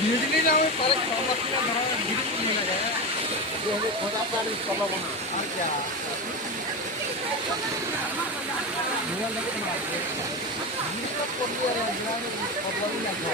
ভিড়লি না আমি পারে খাওয়া কিনা ধরা ভিড় কিনে লাগে যে হলে খোদা পারে চলাবো না আর কি মোবাইল দেখতে না ভিড়টা করলে আর গ্রামে খবরই লাগে